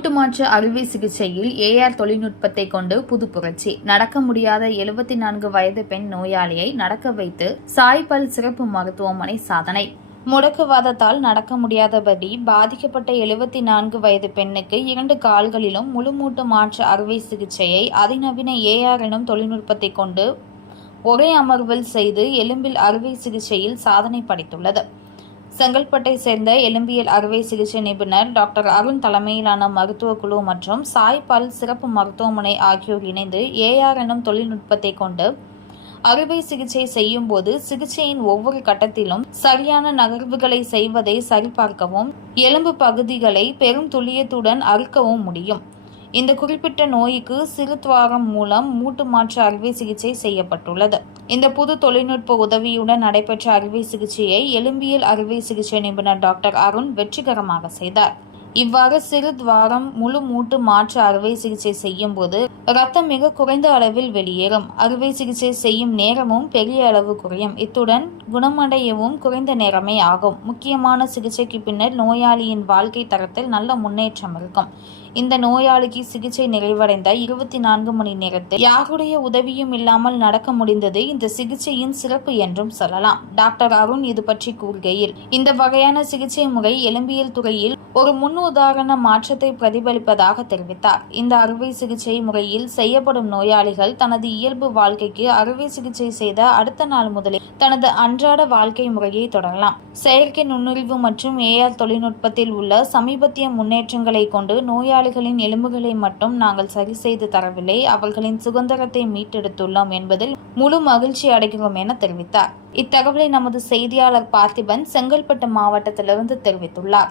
மூட்டு மாற்று அறுவை சிகிச்சையில் ஏஆர் தொழில்நுட்பத்தை கொண்டு புது புரட்சி நடக்க முடியாத எழுபத்தி நான்கு வயது பெண் நோயாளியை நடக்க வைத்து சாய்பல் சிறப்பு மருத்துவமனை சாதனை. முடக்குவாதத்தால் நடக்க முடியாதபடி பாதிக்கப்பட்ட எழுபத்தி நான்கு வயது பெண்ணுக்கு இரண்டு கால்களிலும் முழுமூட்டு மாற்று அறுவை சிகிச்சையை அதிநவீன ஏஆர் எனும் தொழில்நுட்பத்தை கொண்டு ஒரே அமர்வில் செய்து எலும்பில் அறுவை சிகிச்சையில் சாதனை படைத்துள்ளது. செங்கல்பட்டை சேர்ந்த எலும்பியல் அறுவை சிகிச்சை நிபுணர் டாக்டர் அருண் தலைமையிலான மருத்துவ குழு மற்றும் சாய்பால் சிறப்பு மருத்துவமனை ஆகியோர் இணைந்து ஏஆர் எனும் தொழில்நுட்பத்தை கொண்டு அறுவை சிகிச்சை செய்யும் போது சிகிச்சையின் ஒவ்வொரு கட்டத்திலும் சரியான நகர்வுகளை செய்வதை சரிபார்க்கவும் எலும்பு பகுதிகளை பெரும் துல்லியத்துடன் அறுக்கவும் முடியும். இந்த குறிப்பிட்ட நோய்க்கு சிறு துவாரம் மூலம் மூட்டு மாற்று அறுவை சிகிச்சை செய்யப்பட்டுள்ளது. இந்த புது தொழில்நுட்ப உதவியுடன் நடைபெற்ற அறுவை சிகிச்சையை எலும்பியல் அறுவை சிகிச்சை நிபுணர் டாக்டர் அருண் வெற்றிகரமாக செய்தார். இவ்வாறு சிறு துவாரம் முழு மூட்டு மாற்று அறுவை சிகிச்சை செய்யும் போது ரத்தம் மிக குறைந்த அளவில் வெளியேறும். அறுவை சிகிச்சை செய்யும் நேரமும் பெரிய அளவு குறையும். இத்துடன் குணமடையவும் குறைந்த நேரமே ஆகும். முக்கியமான சிகிச்சைக்கு பின்னர் நோயாளியின் வாழ்க்கை தரத்தில் நல்ல முன்னேற்றம் இருக்கும். இந்த நோயாளிக்கு சிகிச்சை நிறைவடைந்த இருபத்தி நான்கு மணி நேரத்தில் யாருடைய உதவியும் இல்லாமல் நடக்க முடிந்தது இந்த சிகிச்சையின் சிறப்பு என்றும் சொல்லலாம். டாக்டர் அருண் இது பற்றி கூறுகையில் இந்த வகையான சிகிச்சை முறை எலும்பியல் துறையில் ஒரு முன் உதாரண மாற்றத்தை பிரதிபலிப்பதாக தெரிவித்தார். இந்த அறுவை சிகிச்சை முறையில் செய்யப்படும் நோயாளிகள் தனது இயல்பு வாழ்க்கைக்கு அறுவை சிகிச்சை செய்த அடுத்த நாள் முதலே தனது அன்றாட வாழ்க்கை முறையை தொடரலாம். செயற்கை நுண்ணறிவு மற்றும் ஏஆர் தொழில்நுட்பத்தில் உள்ள சமீபத்திய முன்னேற்றங்களை கொண்டு நோயாளி தொழிலாளிகளின் எலும்புகளை மட்டும் நாங்கள் சரி செய்து தரவில்லை. அவர்களின் சுதந்திரத்தை மீட்டெடுத்துள்ளோம் என்பதில் முழு மகிழ்ச்சி அடைகிறோம் என தெரிவித்தார். இத்தகவலை நமது செய்தியாளர் பார்த்திபன் செங்கல்பட்டு மாவட்டத்திலிருந்து தெரிவித்துள்ளார்.